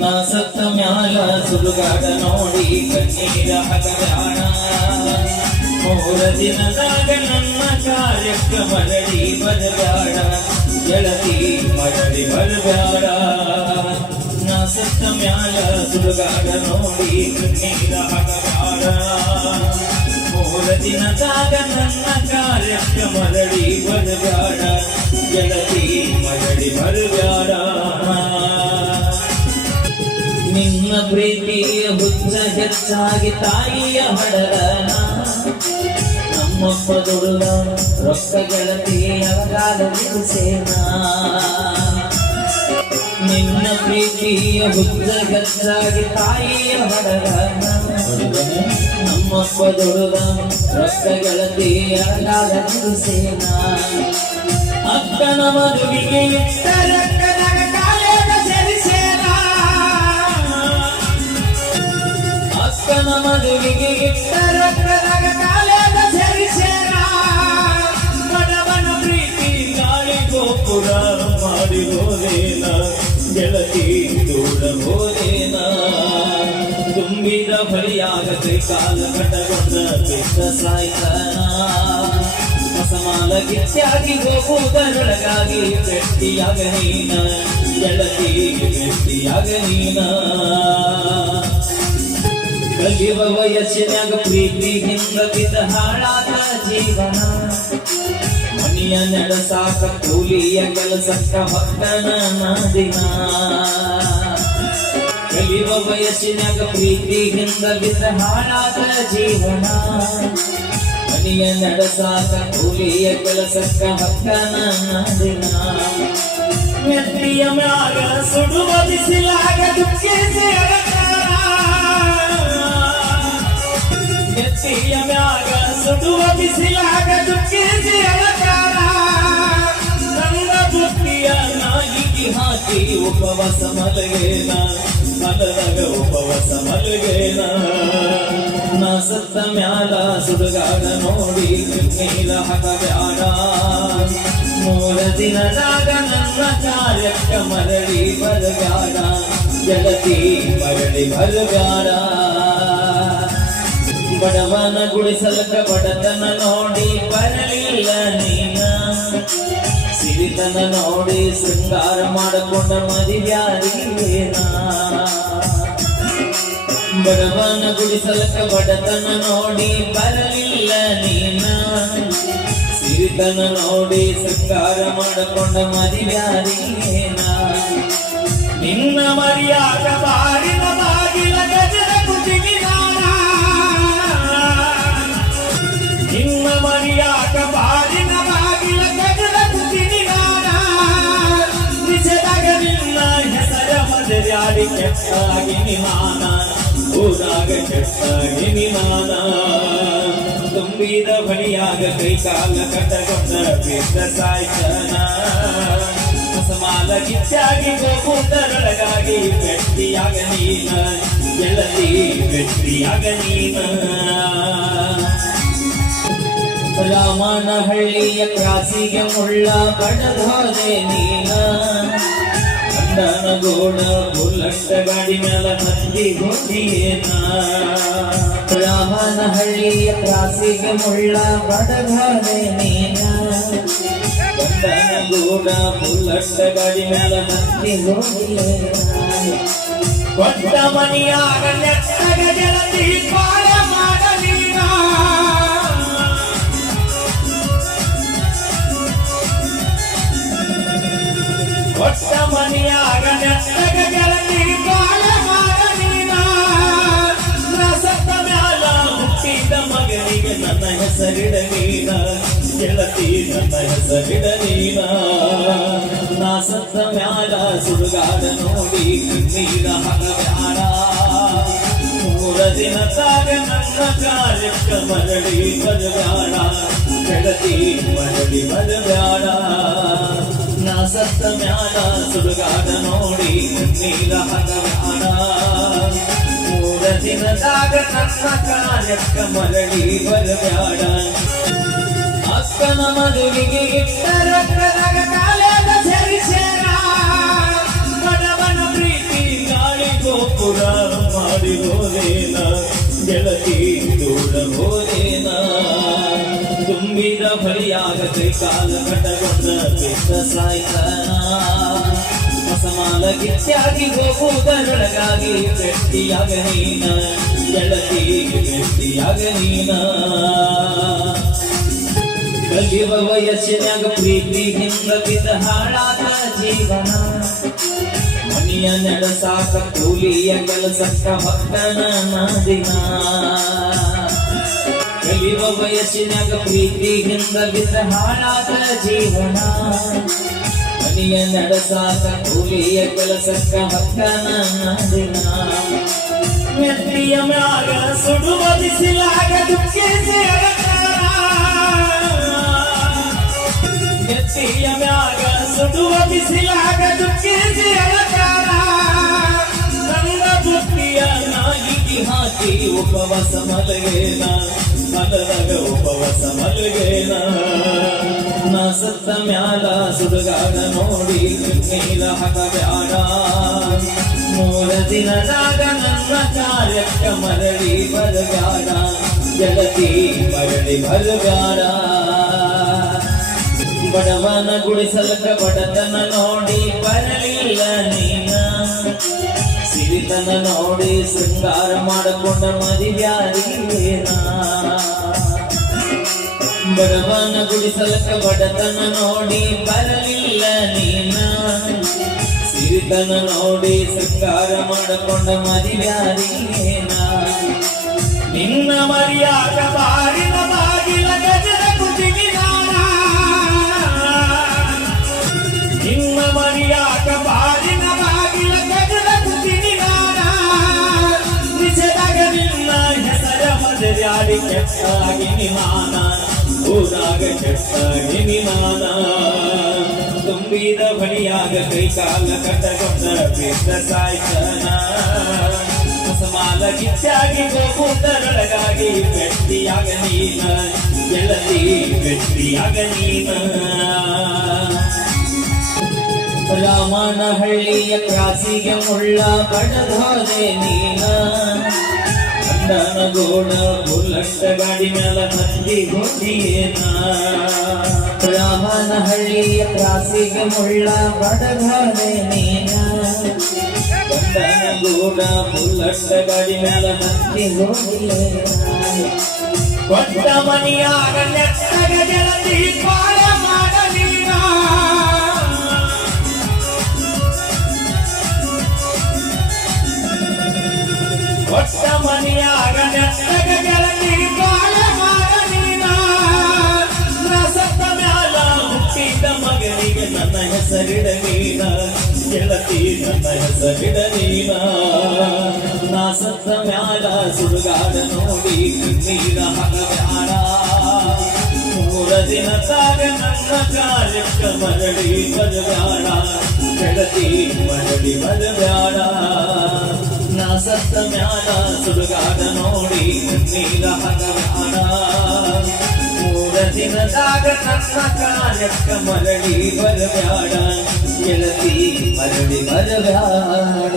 ನಾ ಸತ್ತ ಮ್ಯಾಲ ಸುಡುಗಾಡ ನೋಡಿ ಕಣ್ಣೀರ ಹಗರಾಣ. 3 ದಿನದಾಗ ನನ್ನ ಕಾರ್ಯಕ್ಕೆ ಮರಳಿ ಬರಬ್ಯಾಡ ಗೆಳತಿ, ಮರಳಿ ಬರಬ್ಯಾಡ. ನಾ ಸತ್ತ ಮ್ಯಾಲ ಸುಡುಗಾಡ ನೋಡಿ ಕಣ್ಣೀರ ಹಗರಾಣ. 3 ದಿನದಾಗ ನನ್ನ ಕಾರ್ಯಕ್ಕೆ ಮರಳಿ ಬರಬ್ಯಾಡ ಗೆಳತಿ, ಮರಳಿ ಬರಬ್ಯಾಡ. ನಿನ್ನ ಪ್ರೀತಿಯ ಹುಚ್ಚ ಹೆಚ್ಚಾಗಿ ತಾಯಿಯ ಹಡರನ. ನಮ್ಮಪ್ಪ ದುಡುಗ ರೊಕ್ಕ ಗೆಳತಿಯ ಕಾಲವಿಸೇನ. ನಿನ್ನ ಪ್ರೀತಿಯ ಹುಚ್ಚ ಹೆಚ್ಚಾಗಿ ತಾಯಿಯ ಹಡರನ. ನಮ್ಮಪ್ಪ ದುಡುಗ ರೊಕ್ಕ ಗೆಳತಿಯ ಕಾಲವಿಸೇನ. ಅಕ್ಕನ ಮದುವಿಗೆ ರೊಕ್ಕದಾಗ ಕಾಲೇಜ ಸೇರಿಸೇನ. ಅಕ್ಕನ ಮದುವಿಗೆ ರೊಕ್ಕದಾಗ ಕಾಲೇಜ ಸೇರಿಸೇನ. ಬಡವನ ಪ್ರೀತಿ ಗಾಳಿ ಗೋಪುರ ಮಾಡಿ ಹೋದೇನ ಗೆಳತಿ, ದೂರ ಹೋದೇನ. ತುಂಬಿದ ಬಳಿಯಾಗ ಕೈ ಕಾಲ ಕಟ್ಟಗೊಂಡ ಬಿಟ್ಟ ಸಾಯ್ತನ. ಹೊಸಮಾಲ ಗಿತ್ಯಾಗಿ ಹೋಗುವುದರೊಳಗಾಗಿ ಗಟ್ಟಿಯಾಗ ನೀನ ಗೆಳತಿ, ಗಟ್ಟಿಯಾಗ ನೀನ. ಕಲಿಯುವ ವಯಸ್ಸಿನಾಗ ಪ್ರೀತಿ ಹಿಂಗ ಬಿದ್ದ ಹಾಳಾದ ಜೀವನ. ಮನೆಯ ನಡೆಸಾಕ ಕೂಲಿಯ ಕೆಲಸಕ್ಕ ಹೊಕ್ಕನ ದಿನ. ಕಲಿಯುವ ವಯಸ್ಸಿನಾಗ ಪ್ರೀತಿ ಹಿಂಗ ಬಿದ್ದ ಹಾಳಾದ ಜೀವನ. ಮನೆಯ ನಡೆಸಾಕ ಕೂಲಿಯ ಕೆಲಸಕ್ಕ ಹೊಕ್ಕನ ದಿನ. ಮೆತ್ತಿಯ ಮ್ಯಾಗ ಸುಡುವ ಬಿಸಿಲಾಗ ದುಃಖಿಸಿ ಮೆತ್ತಿಯ ಮ್ಯಾಗ ಸುಡುವ ಬಿಸಿಲಾಗ ದುಃಖಿಸಿ ಅಲಕಾರ. ನನ್ನ ಬುದ್ಧಿಯ ನಾಯಿಗೆ ಹಾಕಿ ಉಪವಾಸ ಮಲಗೇನ, ಮಲದಾಗ ಉಪವಾಸ ಮಲಗೇನ. ನಾ ಸತ್ತ ಮ್ಯಾಲ ಸುಡುಗಾಡ ನೋಡಿ ಕಣ್ಣೀರ ಹಗಬ್ಯಾಡ. 3 ದಿನದಾಗ ನನ್ನ ಕಾರ್ಯಕ್ಕೆ ಮರಳಿ ಬರಬ್ಯಾಡ ಗೆಳತಿ, ಮರಳಿ ಬರಬ್ಯಾಡ. ಬಡವನ ಗುಡಿಸಲಕ ಬಡತನ ನೋಡಿ ಬರಲಿಲ್ಲ ನೀನ. ಸಿರಿತನ ನೋಡಿ ಶೃಂಗಾರ ಮಾಡಿಕೊಂಡ ಮದಿವ್ಯಾರಿನ. ಬಡವನ ಗುಡಿಸಲಕ ಬಡತನ ನೋಡಿ ಬರಲಿಲ್ಲ ನೀನ. ಸಿರಿತನ ನೋಡಿ ಶೃಂಗಾರ ಮಾಡಿಕೊಂಡ ಮದಿವ್ಯಾರಿನ. ನಿನ್ನ ಮರ್ಯಾದ ಬಾರಿನ ಬಾಗಿಲ ಗಜದ ಕುಟಿಗೆ ನಾನ. ನಿನ್ನ ಮರ್ಯಾದ ಬಾರಿನ ಬಾಗಿಲ ಗಜದ ಕುಟಿಗೆ ನಾನ. ನಿಜದಾಗ ನಿನ್ನ ಹೆಸರ ಮದರ್ಯಾಡಿ ಕೆಟ್ಟಾಗಿ ನಿಮಾನ. ಊರಾಗ ಕೆಟ್ಟಾಗಿ ನಿಮಾನ. ತುಂಬಿದ ಬಳಿಯಾಗ ಕೈ ಕಾಲ ಕಟ್ಟಗೊಂಡ ಬಿದ್ದ ಸಾಯ್ತನ. ಹೊಸಮಾಲ ಗಿಚ್ಚಾಗಿ ಹೋಗುವುದರೊಳಗಾಗಿ ಗಟ್ಟಿಯಾಗ ನೀನ ಗೆಳತಿ, ಗಟ್ಟಿಯಾಗ ನೀನ. ರಾಮನಹಳ್ಳಿಯ ಕ್ರಾಸಿಗೆ ಮುಳ್ಳ ಬಡದೋದೆ ನೀನ. ಗಂಡನಗೌಡ ಬುಲ್ಲಟ್ಟ ಗಾಡಿ ಮ್ಯಾಲ ಹತ್ತಿ ಹೋದಿಯೇನ. ರಾಮನಹಳ್ಳಿಯ ಕ್ರಾಸಿಗೆ ಮುಳ್ಳ ಬಡದೋದೆ ನೀನ. ಗಂಡನಗೌಡ ಬುಲ್ಲಟ್ಟ ಗಾಡಿ ಮ್ಯಾಲ ಹತ್ತಿ ಹೋದಿಯೇನ. ಕೊಟ್ಟ ಮನಿಯಾಗ ನೆಟ್ಟಗ ಗೆಳತಿ ಪಾಳ ಮಾಡಲೀನ. ಕೊಟ್ಟ ಮನಿಯಾಗ ನೆಟ್ಟಗ ಗೆಳತಿ ಬಾಳ ಮಾಡಲೀನ. ಸತ್ತ ಮ್ಯಾಲ ಹುಟ್ಟಿದ ಮಗನಿಗೆ ನನ್ನ ಹೆಸರಿಡಲೀನ ಗೆಳತಿ, ನನ್ನ ಹೆಸರಿಡಲೀನ. ನಾ ಸತ್ತ ಮ್ಯಾಲ ಸುಡುಗಾಡ ನೋಡಿ ಕಣ್ಣೀರ ಹಗಬ್ಯಾಡ. 3 ದಿನದಾಗ ನನ್ನ ಕಾರ್ಯಕ್ಕೆ ಮರಳಿ ಬರಬ್ಯಾಡ ಗೆಳತಿ, ಮರಳಿ ಬರಬ್ಯಾಡ. ನಾ ಸತ್ತ ಮ್ಯಾಲ ಸುಡುಗಾಡ ನೋಡಿ ಕಣ್ಣೀರ ಹಗಬ್ಯಾಡ. 3 ದಿನದಾಗ ನನ್ನ ಕಾರ್ಯಕ್ಕೆ ಮರಳಿ ಬರಬ್ಯಾಡ. ಅಕ್ಕನ ಮದುವಿಗೆ ರೊಕ್ಕದಾಗ ಕಾಲೇಜ ಸೇರಿಸೇನ. ಬಡವನ ಪ್ರೀತಿ ಗಾಳಿ ಕಾಲ ಕಟ್ಟಗೊಂಡ ಬಿದ್ದ ಸಾಯ್ತಾನ ಮಸಮಾಲ ಗಿತ್ಯಾಗಿ ಹೋಗುವುದರೊಳಗಾಗಿ ಗಟ್ಟಿಯಾಗ ನೀನ ಗೆಳತಿ ಗಟ್ಟಿಯಾಗ ನೀನ ಕಲಿಯುವ ವಯಸ್ಸಿನಾಗ ಪ್ರೀತಿ ಹಿಂದ ಬಿದ್ದ ಹಾಳಾದ ಜೀವನ ಮನೆಯ ನಡೆಸಾಕ ಕೂಲಿಯ ಕೆಲಸಕ್ಕ ಹೊಕ್ಕನ ದಿನ ಕಲಿಯುವ ವಯಸ್ಸಿನಾಗ ಪ್ರೀತಿ ಹಿಂದ ಬಿದ್ದ ಹಾಳಾದ ಜೀವನ ಮನೆಯ ನಡೆಸಾಕ ಕೂಲಿಯ ಕೆಲಸಕ್ಕ ಹೊಕ್ಕನ ದಿನ ಮೆತ್ತಿಯ ಮ್ಯಾಗ ಸುಡುವ ಬಿಸಿಲಾಗ ದುಃಖಿಸಿ ಮೆತ್ತಿಯ ಮ್ಯಾಗ ಸುಡುವ ಬಿಸಿಲಾಗ ದುಃಖಿಸಿ ಅಲಕಾರ ನನ್ನ ಬುದ್ಧಿಯ ನಾಯಿಗೆ ಹಾಕಿ ಉಪವಾಸ ಮಲಗೇನ ಮಲದಾಗ ಉಪವಾಸ ಮಲಗೇನ ನಾ ಸತ್ತ ಮ್ಯಾಲ ಸುಡುಗಾಡ ನೋಡಿ ನೀರ ಹಾಕಬ್ಯಾಡ 3 ದಿನದಾಗ ನನ್ನ ಕಾರ್ಯಕ್ಕ ಮರಳಿ ಬರಬ್ಯಾಡ ಗೆಳತಿ ಮರಳಿ ಬರಬ್ಯಾಡ ಬಡವನ ಗುಡಿಸಲಕ ಬಡತನ ನೋಡಿ ಬರಲಿಲ್ಲ ನೀನ ಸಿರಿತನ ನೋಡಿ ಶೃಂಗಾರ ಮಾಡಿಕೊಂಡ ಮದಿವ್ಯಾರಿನ ಬಡವನ ಗುಡಿಸಲಕ ಬಡತನ ನೋಡಿ ಬರಲಿಲ್ಲ ನೀನ ಸಿರಿತನ ನೋಡಿ ಶೃಂಗಾರ ಮಾಡಿಕೊಂಡ ಮದಿವ್ಯಾರಿನ ನಿನ್ನ ಮರ್ಯಾದ ಬಾರಿನ ಬಾಗಿಲ ಗಜರ ಕುಟಿಗಿ ನಿನ್ನ ಮರಿಯಾಕ ಬಾರಿನ ಬಾಗಿಲ ಗಜಲ ಕುಟಿನಿ ನಾನ ನಿಜದಾಗ ನಿನ್ನ ಹೆಸರ ಮದರ್ಯಾಡಿ ಕೆಟ್ಟಾಗಿ ನಿಮಾನ ಊರಾಗ ಕೆಟ್ಟಾಗಿ ನಿಮಾನ ತುಂಬಿದ ಬಳಿಯಾಗ ಕೈಕಾಲ ಕಟ್ಟಗೊಂಡ ಬಿದ್ದ ಸಾಯ್ತನ ಸಮಾಲ ಗಿಚ್ಚಾಗಿ ಹೋಗುವುದರೊಳಗಾಗಿ ಗಟ್ಟಿಯಾಗ ನೀನ ಗೆಳತಿ ಗಟ್ಟಿಯಾಗ ನೀನ ರಾಮನಹಳ್ಳಿಯ ಕ್ರಾಸಿಗೆ ಮುಳ್ಳ ಬಡದಾದೆ ನೀನ ಗಂಡನಗೋಡ ಬುಲ್ಲಟ್ಟ ಗಾಡಿ ಮ್ಯಾಲ ಹತ್ತಿ ಹೋದಿಯೇನ ರಾಮನಹಳ್ಳಿಯ ಕ್ರಾಸಿಗೆ ಮುಳ್ಳ ಬಡದಾದೆ ನೀನ ಗಂಡನಗೋಡ ಬುಲ್ಲಟ್ಟ ಗಾಡಿ ಮ್ಯಾಲ ಹತ್ತಿ ಹೋದಿಯೇನ ಕೊಟ್ಟ ಮನಿಯಾಗ ನೆಟ್ಟಗ ಗೆಳತಿ ಪಾಳ ಮಾಡಲೀನ ಕೊಟ್ಟ ಮನೆಯಾಗ ನೆಟ್ಟಗ ಗೆಳತಿ ಬಾಳ ಮಾಡಲೀನ ಸತ್ತ ಮ್ಯಾಲ ಹುಟ್ಟಿದ ಮಗನಿಗೆ ನನ್ನ ಹೆಸರಿಡಲೀನ ಗೆಳತಿ ನನ್ನ ಹೆಸರಿಡಲೀನ ನಾ ಸತ್ತ ಮ್ಯಾಲ ಸುಡುಗಾಡ ನೋಡಿ ನೀರ ಹಾಕಬ್ಯಾಡ 3 ದಿನದಾಗ ನನ್ನ ಕಾರ್ಯಕ್ಕ ಮರಳಿ ಬರಬ್ಯಾಡ ಗೆಳತಿ ಮರಳಿ ಬರಬ್ಯಾಡ ನಾ ಸತ್ತ ಮ್ಯಾಲ ಸುಡುಗಾಡ ನೋಡಿ ನೀರ ಹಾಕಬ್ಯಾಡ 3 ದಿನದಾಗ ನನ್ನ ಕಾರ್ಯಕ್ಕ ಮರಳಿ ಬರಬ್ಯಾಡ ಗೆಳತಿ ಮರಳಿ ಬರಬ್ಯಾಡ